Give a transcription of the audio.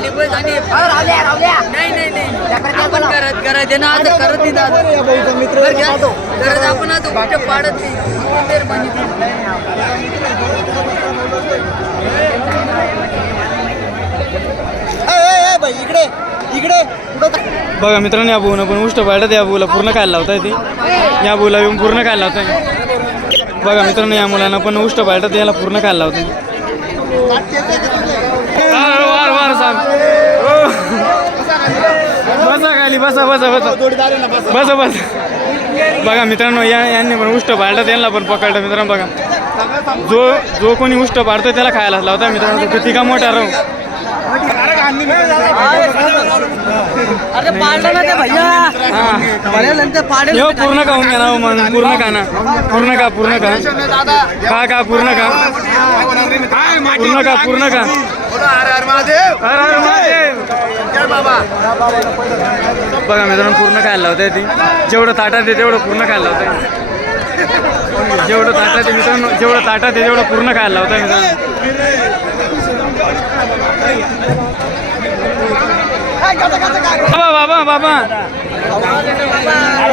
काढली बस आणि नाही नाही नाही. आपण करत करत आहे ना आता करत नाही दादा बरं घ्या. करत आपण आता कुठे पाडत नाही. मेहरबानी इकडे इकडे. बघा मित्रांनो या भाऊनं पण उष्ट पाडत या भाऊला पूर्ण खायला लावता येते या भाऊला येऊन पूर्ण खायला लावता बघा मित्रांनो या मुलांना पण उष्ट पाडत याला पूर्ण खायला लावता बसा बसा बसा. बसा. बसा बसा. बघा मित्रांनो या यांनी पण उष्ट पाडलं त्यांना पण पकडलं मित्रांनो बघा. जो जो कोणी उष्ट पाडतो त्याला खायला लावता मित्रांनो तो किती का मोठा राहू अरे पाडलं ना ते भैया. हा पाडेल ते पाडेल. यो पूर्ण खाऊन घ्या ना हो मग. पूर्ण खा ना. पूर्ण खा पूर्ण खा. खा खा पूर्ण खा. पूर्ण खा पूर्ण खा. हर हर महादेव. बघा मित्रांनो पूर्ण खायला लावताय ती. जेवढं ताटात आहे तेवढं पूर्ण खायला लावताय. जेवढं ताटात आहे मित्रांनो जेवढं ताटात आहे तेवढं पूर्ण खायला लावताय मित्रांनो. बाबा बाबा बाबा.